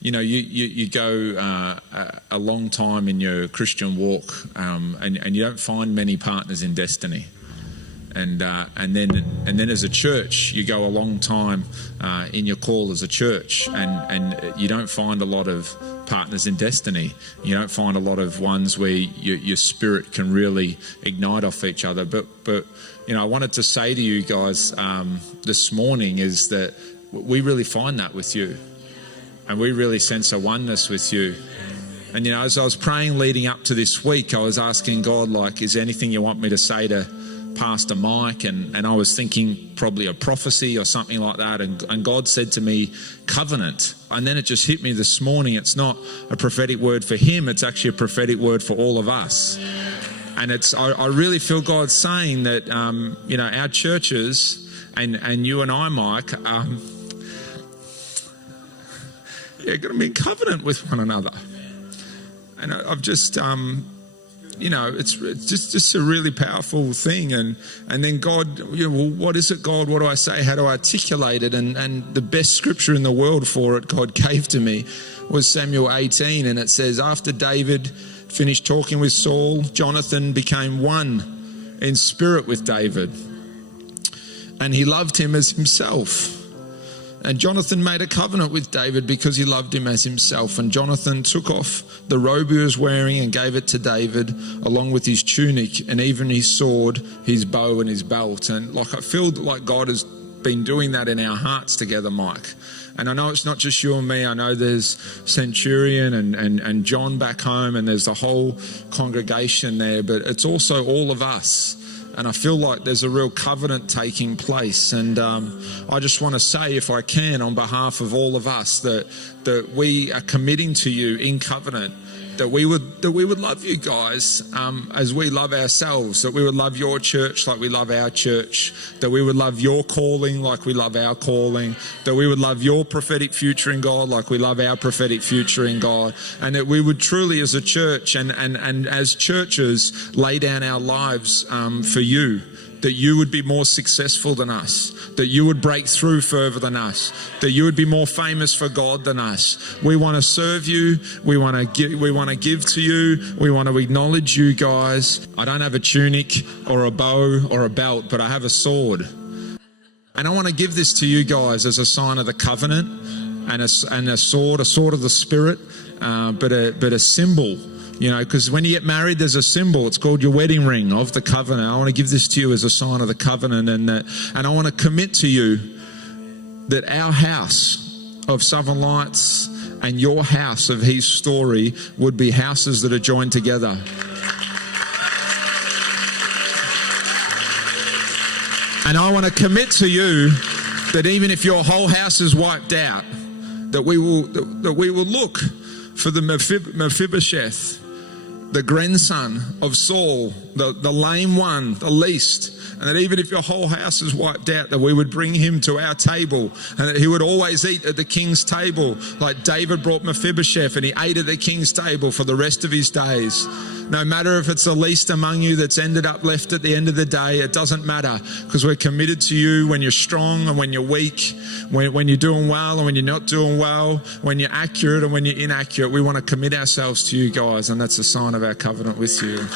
you go a long time in your Christian walk, and you don't find many partners in destiny. And then as a church, you go a long time in your call as a church, and you don't find a lot of partners in destiny. You don't find a lot of ones where your spirit can really ignite off each other. But I wanted to say to you guys this morning is that we really find that with you, and we really sense a oneness with you. And as I was praying leading up to this week, I was asking God, like, is there anything you want me to say to Pastor Mike? And I was thinking probably a prophecy or something like that, and God said to me, covenant. And then it just hit me this morning, it's not a prophetic word for him, it's actually a prophetic word for all of us. And I really feel God saying that our churches and you and I, Mike, going to be in covenant with one another. And I've just it's just a really powerful thing. And then God, what is it, God? What do I say? How do I articulate it? And the best scripture in the world for it God gave to me was Samuel 18. And it says, after David finished talking with Saul, Jonathan became one in spirit with David. And he loved him as himself. And Jonathan made a covenant with David because he loved him as himself. And Jonathan took off the robe he was wearing and gave it to David, along with his tunic and even his sword, his bow and his belt. And I feel like God has been doing that in our hearts together, Mike. And I know it's not just you and me. I know there's Centurion and John back home, and there's the whole congregation there. But it's also all of us. And I feel like there's a real covenant taking place. And I just want to say, if I can, on behalf of all of us, that we are committing to you in covenant, that we would love you guys as we love ourselves, that we would love your church like we love our church, that we would love your calling like we love our calling, that we would love your prophetic future in God like we love our prophetic future in God, and that we would truly as a church and as churches lay down our lives for you, that you would be more successful than us, that you would break through further than us, that you would be more famous for God than us. We want to serve you. We want to give to you. We want to acknowledge you guys. I don't have a tunic or a bow or a belt, but I have a sword. And I want to give this to you guys as a sign of the covenant and a sword of the Spirit, but a symbol. Because when you get married, there's a symbol. It's called your wedding ring of the covenant. I want to give this to you as a sign of the covenant, and I want to commit to you that our house of Southern Lights and your house of His Story would be houses that are joined together. And I want to commit to you that even if your whole house is wiped out, that we will look for the Mephibosheth, the grandson of Saul, the lame one, the least, and that even if your whole house is wiped out, that we would bring him to our table, and that he would always eat at the king's table, like David brought Mephibosheth and he ate at the king's table for the rest of his days. No matter if it's the least among you that's ended up left at the end of the day, it doesn't matter, because we're committed to you when you're strong and when you're weak, when you're doing well and when you're not doing well, when you're accurate and when you're inaccurate. We want to commit ourselves to you guys, and that's a sign of our covenant with you.